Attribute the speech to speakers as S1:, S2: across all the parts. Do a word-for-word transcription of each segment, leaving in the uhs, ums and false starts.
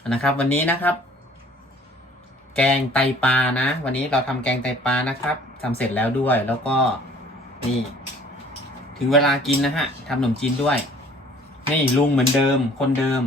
S1: นะครับ วันนี้นะครับ แกงไตปลานะวันนี้เราทำแกงไตปลานะครับทำเสร็จแล้วด้วย แล้วก็นี่ ถึงเวลากินนะฮะทำขนมจีนด้วยนี่ลุงเหมือนเดิม คนเดิม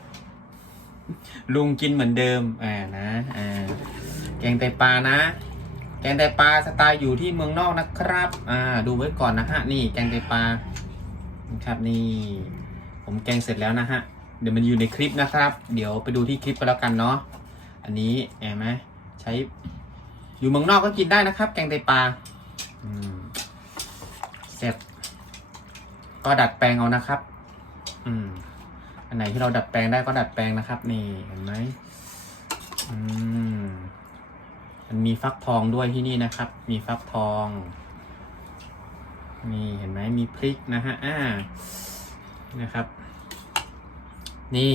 S1: ลุงกินเหมือนเดิมอ่านะอ่าแกงไตปลานะแกงไตปลาสไตล์อยู่ที่เมืองนอกนะครับอ่าดูไว้ก่อนนะฮะนี่แกงไตปลานะครับนี่ผมแกงเสร็จแล้วนะฮะเดี๋ยวมันอยู่ในคลิปนะครับ เดี๋ยวไปดูที่คลิปไปแล้วกันเนาะอันนี้เห็นไหมใช้อยู่เมืองนอกก็กินได้นะครับ แกงไตปลาอืมเสร็จก็ดัดแปลงเอานะครับอืมอันไหนที่เราดัดแปลงได้ก็ดัดแปลงนะครับนี่เห็นไหมอืมมันมีฟักทองด้วยที่นี่นะครับมีฟักทองนี่เห็นไหมมีพริกนะฮะอ่านะครับนี่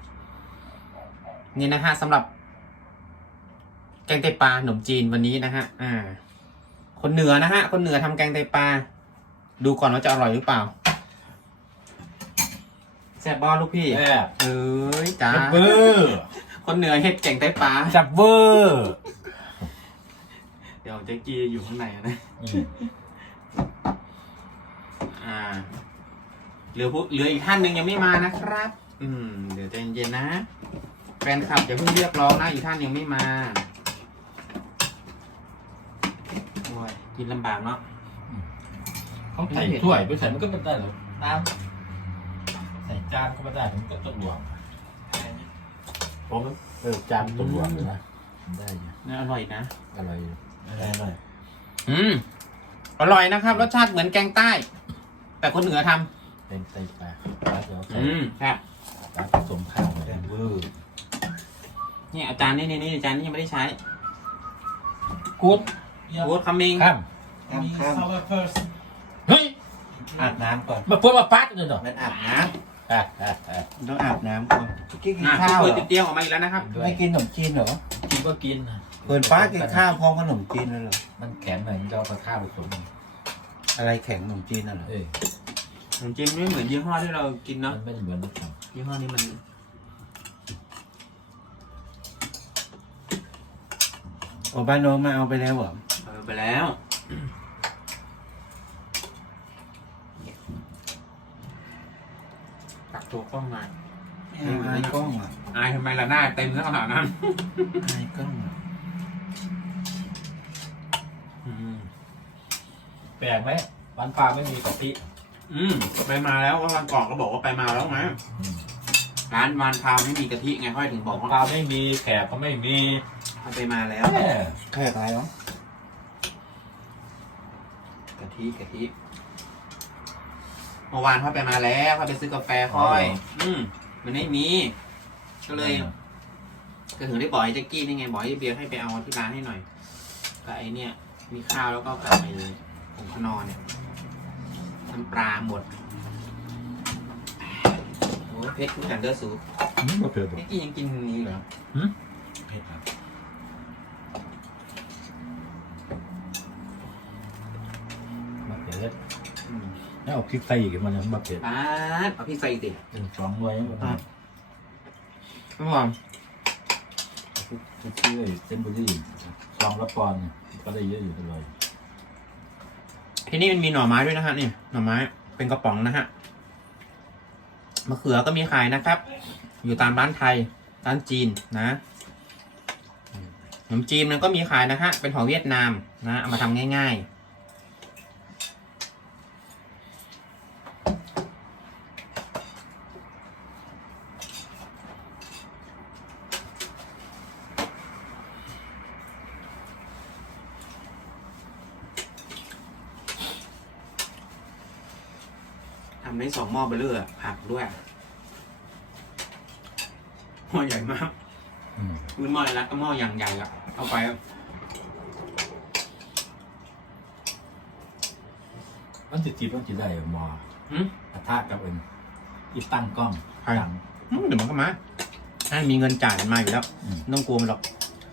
S1: นี่นะฮะสำหรับแกงไตปลาขนมจีนวันนี้นะฮะอ่าคนเหนือนะฮะคนเหนือทำแกงไตปลาดูก่อนว่าจะอร่อยหรือเปล่าแซ่บบอลูกพี่เอ้ยจ้าเบอร์คนเหนือเฮ็ดแกงไตปลา
S2: จับเบอร์
S1: เดี๋ยวเจ๊กีอยู่ข้างในนะอ่าเหลือผู้เหลืออีกท่านหนึ่งยังไม่มานะครับอืมเดี๋ยวใจเย็นๆนะแฟนคลับอย่าเพิ่งเรียกร้องนะอีกท่านยังไม่มาโอ้ยกินลำบากเนาะ
S2: เขาใส่ถ้วยไปใส่มันก็ไม่ได้หรอกน้ำใส่จานก็ไม่ได้มันก็ต้องรวมผมเออจานต้องรวมเลยนะได้อยู่
S1: น่าอร่อยนะ
S2: อร่อยได้อร่อย
S1: อืมอร่อยนะครับรสชาติเหมือนแกงใต้แต่คนเหนือทำ
S2: เป็นไตปลาแล้วเดี๋ยว
S1: อืมครับ
S2: ปลาผสมข้าวเลยเวอร์
S1: นี่อาจารย์นี่นี่นี่อาจารย์นี่ยังไม่ได้ใช้
S2: กู๊ด
S1: กู๊ดคัมมิง
S2: ข้ามข้ามข้ามเฮ้ยอาบน้ำก่อนมาเพิ่มมาปัดเลยเหรอ
S3: มันอาบน้
S2: ำอ่าอ่าอ่า
S3: ต้องอาบน้ำก่อนกินข้าว
S1: เปิดติดเตียงออกมาอีกแล้วนะครับ
S3: ไม่กินขนมจีนเหรอ
S2: กินก็กิน
S3: เปิดฟ้ากินข้าวพร้อมขนมจีนเลยเหรอ
S2: มันแข็งหน่อยมันจะเอาข้าวผสม
S3: อะไรแข็งขนมจีนน่ะเหรอ
S1: ขนมจีนไม่เหมือนยี่ห้อที่เรากินเนาะ
S2: มันไม่เหมือน
S1: ยี่ห้อนี้มัน
S3: โอ้บ้านโน้มาเอาไปแล้วเหรอ
S1: เอาไปแล้วตักตัวกล้องมา
S3: อายกล้องอ่ะ
S1: อายทำไมล่ะหน้าเต็มซะขนาดนั้น
S3: อายกล้อง
S2: แปลกไหมวันปลาไม่มีกะทิ
S1: อืมไปมาแล้วว่าวันก่อนก็บอกว่าไปมาแล้วไงร้านวานพาวไม่มีกะทิไงค่อยถึงบอกว่า
S2: ปลาไม่มีแขกก็ไม่มี
S1: ไปมาแล้ว
S3: แค่อะไรวะ
S1: กะทิกะทิเมื่อวานเขาไปมาแล้วเขาไปซื้อกาแฟค่อยอืมมันไม่มีก็เลยก็ถึงได้บอกไอ้แจ็กกี้นี่ไงบอกไอ้เบียร์ให้ไปเอาที่ร้านให้หน่อยก็ไอ้เนี่ยมีข้าวแล้วก็กับไอ้ผงขนอเนี่ยน้ำปลาหมดโอ้เพชรกูจันเดอร์สูบ
S2: ไม่เผ็ดหรอ
S1: แจ็กกี้ยังกินนี้เหรอ
S2: เผ็ดครับมาเผ็ดแล้วเอาพริกใส่อีกมันยังมาเผ็ด
S1: อ่าเอาพริกใส่อีกดิ
S2: หนึ่งสองด้วยครับ
S1: ไม่หวาน
S2: จะชื่อเซนบุรีซองละปอนก็ได้เยอะอยู่เลย
S1: ที่นี่มันมีหน่อไม้ด้วยนะฮะนี่หน่อไม้เป็นกระป๋องนะฮะมะเขือก็มีขายนะครับอยู่ตามร้านไทยร้านจีนนะขนมจีนมันก็มีขายนะฮะเป็นของเวียดนามนะเอามาทำง่ายๆทำได้สองหม้อเบลเลอร์ผักด้วยหม้อใหญ่มากมือหม้ออะไรนะก็หม้ออย่างใหญ่ละเอาไป
S2: มันจะจีบมันจะได้หม้อกระทะกับเอ็นอีตั้งกล้อง
S1: ตั้งเดี๋ยวมันก็มาถ้ามีเงินจ่ายมันมาอยู่แล้วต้องกลัวมันหรอก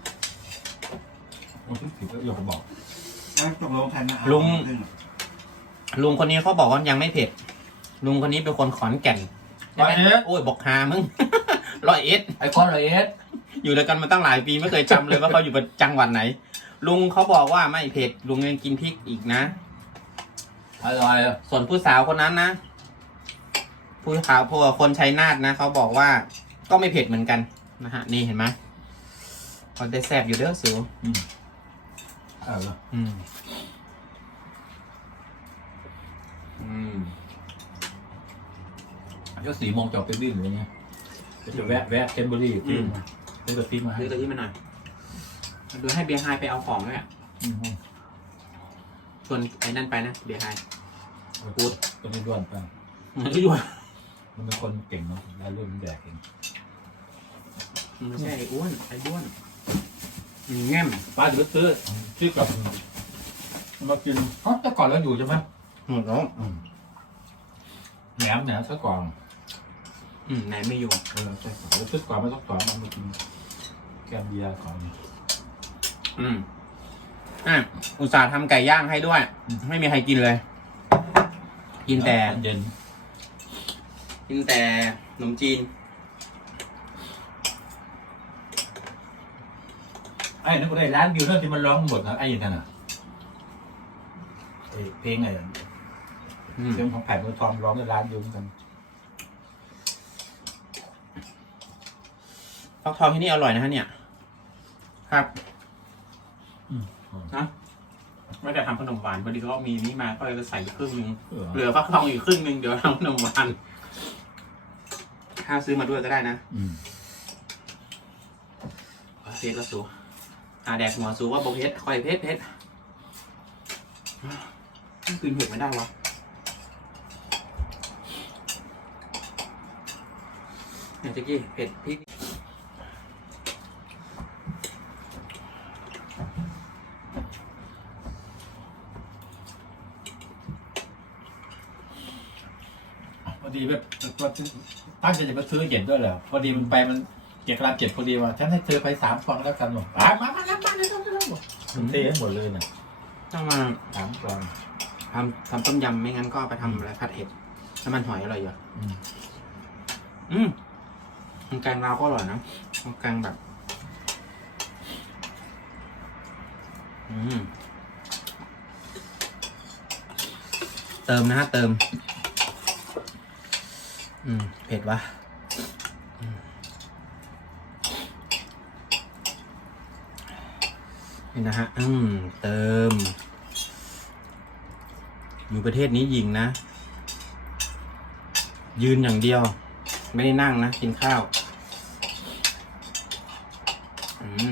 S2: ลุงถือก็ยกบอก
S1: ลุงลุงคนนี้เขาบอกว่ายังไม่เผ็ดลุงคนนี้เป็นคนขอนแก่นใช่ไหมโอ้ยบอกฮามึงร้อยเอ็ด
S2: ไอคอนร้อยเอ็ด
S1: อยู่ด้วยกันมาตั้งหลายปีไม่เคยจำเลยว่าเขาอยู่จังหวัดไหน ลุงเขาบอกว่าไม่เผ็ดลุงยังกินพริกอีกนะ
S2: อร่อย
S1: ส่วนผู้สาวคนนั้นนะผู้สาวพวกคนชัยนาทนะเขาบอกว่าก็ไม่เผ็ดเหมือนกันนะฮะนี่เห็นไหมเขาได้แซ่บอยู่เด้อสู
S2: อืมอร่อย
S1: อืมอืม
S2: ก็สี่โมงจะออกไปวิ่งอะไรเงี้ยจะแวะแวะเคนบุรีฟิล์มมาซื้อกระฟิล์มมาให้
S1: ดูตัวที่มันหน่อยดูให้เบียร์ไฮไปเอาของด้วยอ่ะ
S2: อืม
S1: ชวนไอ้นั่นไปนะเบียร์ไฮ
S2: พูดก็ไม่ด้วนไป
S1: ที่อยู่
S2: มันเป็นคนเก่งเนาะแล้วเรื่องมันแดกเอง
S1: ไม่ใช่ไอ้อ้วนไอ้ด้วนอืมแง่ม
S2: ป้าจะไปซื้อซื้อกับมากินอ๋อแต่ก่อนเราอยู่ใช่ไหม
S1: หมดแล้ว
S2: อืมแหนมแหนมซะก่อน
S1: อืมไหนไม่อยู่
S2: เออใช่ก่อนแล้วซื้อก่อนไม่ต้องก่อนมันมากินแกมเบียร์ก่อน
S1: อืมอ่ะอุตส่าห์ทำไก่ย่างให้ด้วย ไม่มีใครกินเลย กินแต่
S2: เย็น
S1: กินแต่ขนมจีน
S2: ไอ้นั่นก็ได้ร้านวิวนั่นที่มันร้องหมดนะไอ้อยันนั่นน่ะไอ้เพลงไอ้
S1: อืม
S2: เพลงของแผ่นมือทอมร้องในร้านวิวเหมือนกัน
S1: ฟักทองที่นี่อร่อยนะฮะเนี่ย ครับ
S2: อืม
S1: นะไม่ได้ทำขนมหวานพอดีก็มีนี่มาก็เลยใส่ครึ่งนึง
S2: เออ
S1: เหลือฟักทองอีกครึ่งนึงเดี๋ยวทำขนมหวานข้าวซื้อมาด้วยก็ได้นะ
S2: อืม
S1: เพชรก็สูหาแดกหัวสูว่าโบเพชรคอยเพชรเพชรคืนเผ็ดไม่ได้วะเนี่ยจ๊กกี้เผ็ดพริก
S2: พอดีแบบตั้งใจจะไปซื้อเย็นด้วยแหละพอดีมันไปมันเก็บกระดาษเก็บพอดีว่าฉันให้เธอไปสามฟองแล้วกันหนูมามามาแล้วมาเลยมาเลยมันเทให้หมดเลยนะ
S1: ต้องมา
S2: สามฟอง
S1: ทำทำต้มยำไม่งั้นก็ไปทำอะไรผัดเห็ดน้ำมันหอยอร่อยอยู่
S2: อืม
S1: อืมแกงเราก็อร่อยนะแกงแบบ อืมเติมนะฮะเติม อืมเผ็ดวะอืมนี่นะฮะ อืมเติม อยู่ประเทศนี้ยิงนะ ยืนอย่างเดียว ไม่ได้นั่งนะ กินข้าว อืม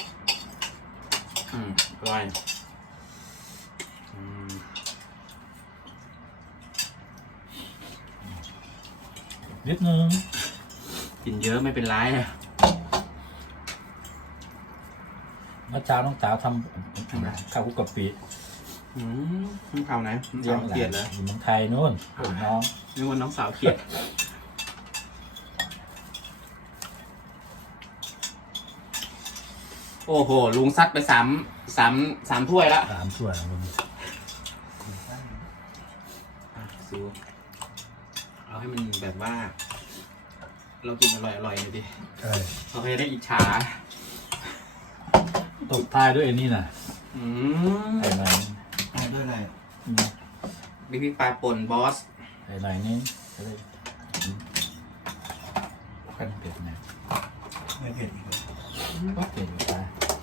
S1: อืมอร่อยอืม
S2: นิดนึง
S1: กินเยอะไม่เป็นไร
S2: เมื่อเช้าน้องสาวทำข้าวคุกกะปิ
S1: อืมน้องสาวไหนน้องสาวเกลียดเหรอ
S2: อยู่เมืองไทยนู่นส่วนน้อง
S1: นึกว่าน้องสาวเกลียด โอ้โห ลุงซัดไปสามสามสามถ้วยละ
S2: สามส่วน
S1: อ่ะซูเอาให้มันแบบว่า เรากินอร่อยอร่อยๆหน่อยดิ
S2: ใช่
S1: เราจะได้อิจฉา
S2: ตบท้ายด้วยไอ้นี่น่ะ
S1: อืม
S2: ไอ้ไหน
S3: เอาด้วยอะไร
S2: อืม
S1: บิ๊กบิ๊กปลาป่นบอส
S2: ไอ้ไหนนี่จะได้กันเผ็ดนะ
S3: ไม่เผ็ดอีกเลย
S2: ก็เผ็ดอยู่ตา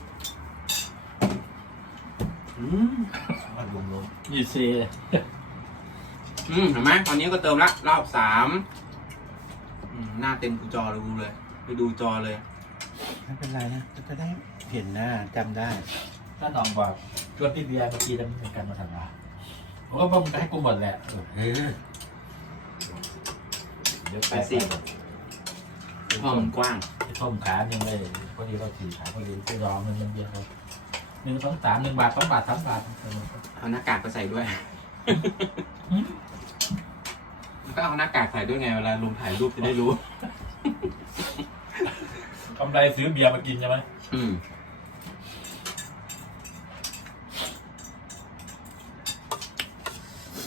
S1: อืม
S3: มันรวมรวม
S2: ยี่ซี
S1: อืมเห็นไหมตอนนี้ก็เติมละรอบสามอืมหน้าเต็มจอเลยกูเลย ไปดูจอเลย
S3: ไม่เป็นไรนะจะได้เห็นหน้าจำได้
S2: ถ้าน้องบอกชวนพี่เบียร์เมื่อกี้แล้วมีการมาทำงานผมก็บอกมึงจะให้กูหมดแหละเออ
S3: เออ
S2: เดี๋ยว
S1: ไป
S2: ไป
S1: สิ ห้องมันกว้าง
S2: ไปส้มขายังได้พอดีเราสี่ขาพอดีไปรอเงินเบียร์เราหนึ่งสองสามหนึ่งบาทสองบาทสามบาท
S1: เอาหน้ากากไปใส่ด้วย ก็เอาหน้ากากใส่ด้วยไงเวลาลุงถ่ายรูปจะได้รู้
S2: กำไรซื้อเบียร์มากินใช่ไหม
S1: อืม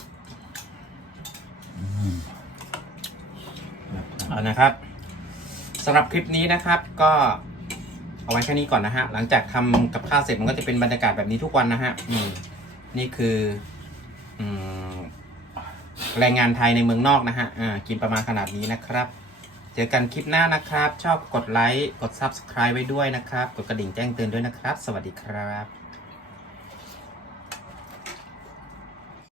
S1: เอานะครับสำหรับคลิปนี้นะครับ ก็เอาไว้แค่นี้ก่อนนะฮะหลังจากทำกับข้าวเสร็จมันก็จะเป็นบรรยากาศแบบนี้ทุกวันนะฮะอืมนี่คืออืมแรงงานไทยในเมืองนอกนะฮะอ่ากินประมาณขนาดนี้นะครับเจอกันคลิปหน้านะครับ ชอบกดไลค์กด ซับสไครบ์ ไว้ด้วยนะครับกดกระดิ่งแจ้งเตือนด้วยนะครับสวัสดีครับ